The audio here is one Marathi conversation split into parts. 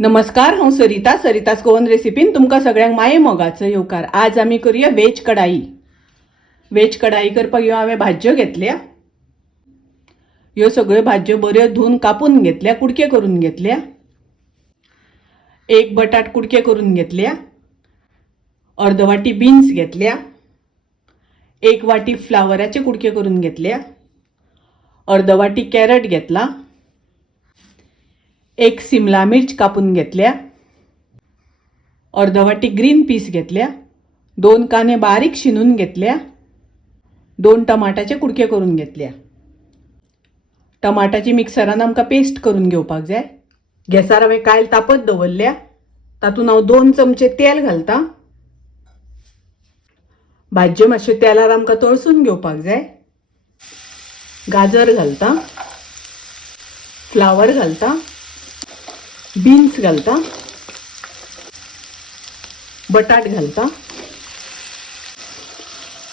नमस्कार, हांव सरिता सरितास गोवन रेसिपीन तुमकां सगळ्यांक माये मोगाचो येवकार। आज आमी करूया वेज कढाई। वेज कढाई करपाक ह्यो हांवें भाज्यो घेतल्या। ह्यो सगळ्यो भाज्यो बऱ्यो धुवन कापून घेतल्या, कुडके करून घेतल्या। एक बटाट कुडके करून घेतल्या। अर्ध वाटी बीन्स घेतल्या। एक वाटी फ्लावराचे कुडके करून घेतल्या। अर्ध वाटी कॅरट घेतला। एक शिमला मिर्च कापून घेतल्या। अर्ध वाटी ग्रीन पीस घेतल्या। दोन कांदे बारीक शिनून घेतल्या। दोन टमाटाचे कुडके करून घेतल्या। टमाटाची मिक्सरान आमकां पेस्ट करून घेवपाक जाय। गॅसार हांवें कायल तापत दवरल्या। तातूंत हांव 2 चमचे तेल घालता। भाज्यो मातश्यो तेलार आमकां तळसून घेवपाक जाय। गाजर घालता। फ्लावर घालता। बीन्स घालता। बटाट घालता।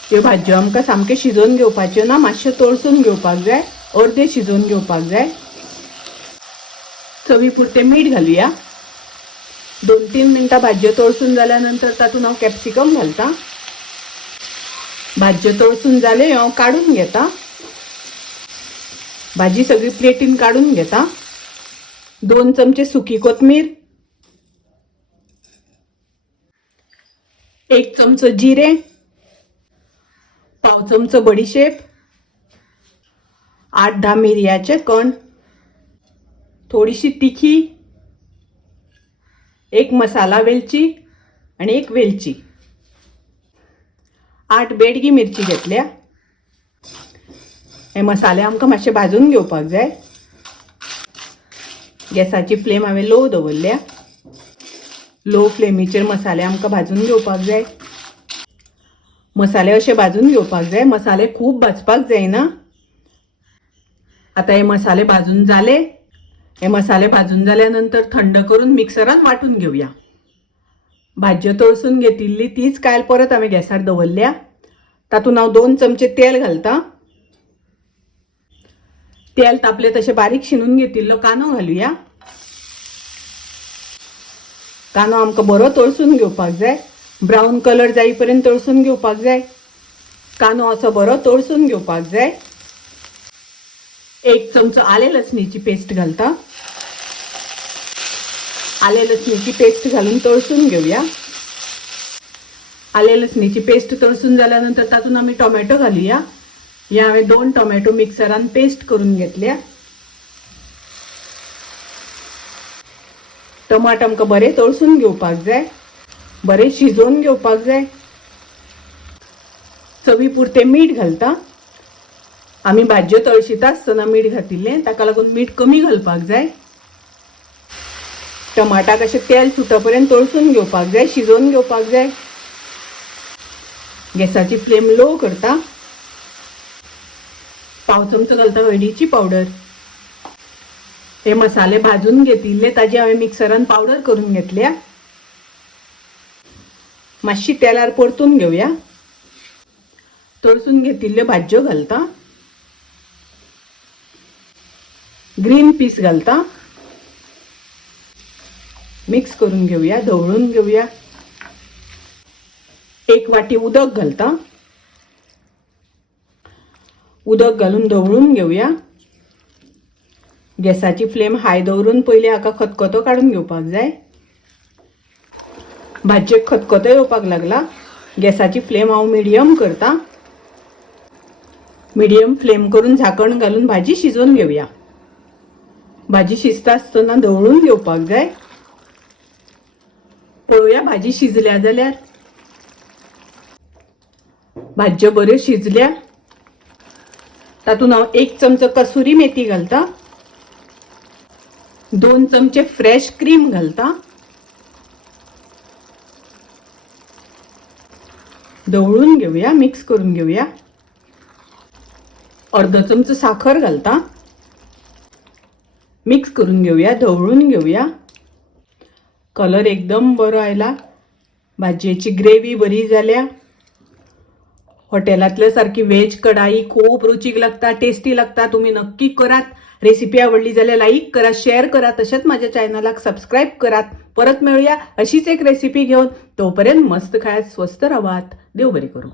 ह्यो भाज्यो आमकां सामक्यो शिजोवन घेवपाच्यो ना, मातश्यो तळसून घेवपाक जाय, अर्दे शिजोवन घेवपाक जाय। चवी पुरते मीठ घालुया। 2-3 मिनटां भाज्यो तळसून जाल्या नंतर तातूंत हांव कॅप्सिकम घालता। भाज्यो तळसून जाले हांव काडून घेता। भाजी सगळी प्लेटीन काडून घेता। 2 चमचे सुकी कोथमीर, 1 चमचो जिरे, पाव चमचो बडीशेप, 8-10 मिरयाचे कण, थोडीशी तिखी, 1 मसाला वेलची आणि 1 वेलची, 8 बेडगी मिरची घेतल्या। हे मसाले आमकां मातशे भाजून घेवपाक जाय। गॅसाची फ्लेम हांवें लो दवरल्या। लो फ्लेमीचेर मसाले आमकां भाजून घेवपाक जाय। मसाले अशे भाजून घेवपाक जाय, मसाले खूब भाजपाक जायना। आता हे मसाले भाजून जाले। हे मसाले भाजून जाल्या नंतर थंड करून मिक्सरान वाटून घेवया। भाज्यो तळसून घेतिल्ली तीच कायल परत हांवें गॅसार दवरल्या। तातूंत हांव 2 चमचे तेल घालता। तेल तापले तशें बारीक शिनून घेतिल्लो कांदो घालुया। कांदो आमकां बरो तळसून घेवपाक जाय, ब्राऊन कलर जाई पर्यंत तळसून घेवपाक जाय। कांदो असो बरो तळसून घेवपाक जाय। 1 चमचो आले लसणीची पेस्ट घालता। आले लसणीची पेस्ट घालून तळसून घेवया। आले लसणीची पेस्ट तळसून झाल्यानंतर तातूंत आमी टोमॅटो घालुया। हे हांवें 2 टोमॅटो मिक्सरान पेस्ट करून घेतल्या। टमाट आमकां बरें तळसून घेवपाक जाय, बरें शिजोवन घेवपाक जाय। चवी पुरते मीठ घालता। आमी भाज्यो तळशिता आसतना मीठ घातिल्लें, ताका लागून मीठ कमी घालपाक जाय। टमाटाक अशें तेल सुटपर्यंत तळसून घेवपाक जाय, शिजोवन घेवपाक जाय। गॅसाची फ्लेम लो करता। पाव चमचो घालता हळदीची पावडर। हे मसाले भाजून घेतिल्ले ताजी हांवें मिक्सरान पावडर करून घेतल्या। मातशी तेलार परतून घेवया। तळसून घेतिल्ल्यो भाज्यो घालता। ग्रीन पीस घालता। मिक्स करून घेवया, ढवळून घेवया। 1 वाटी उदक घालता। उदक घालून ढवळून घेवया। गॅसाची फ्लेम हाय दवरून पयलीं हाका खतखतो काडून घेवपाक जाय। भाज्येक खतखतो येवपाक लागला। गॅसाची फ्लेम हांव मिडियम करता। मिडियम फ्लेम करून झाकण घालून भाजी शिजोवन घेवया। भाजी शिजता आसतना ढवळून घेवपाक जाय। पळोवया भाजी शिजल्या जाल्यार। भाज्यो बऱ्यो शिजल्या। तातूंत हांव 1 चमचो कसुरी मेथी घालता। 2 चमचे फ्रेश क्रीम घालता। ढवळून घेवया, मिक्स करून घेवया। अर्ध चमचो साखर घालता। मिक्स करून घेवया, ढवळून घेवया। कलर एकदम बरो आयला। भाजयेची ग्रेव्ही बरी जाल्या। हॉटेलांतल्या सारकी वेज कढाई खूब रुचीक लागता, टेस्टी लागता। तुम्ही नक्की करात रेसिपी आवडली जाल्यार लाईक करा, शेअर करा, तशेंच माझ्या चॅनलाक सबस्क्राईब करात. परत मिळूया अशीच एक रेसिपी घेऊन. तोपर्यंत मस्त खायात, स्वस्त राहात. देव बरे करू.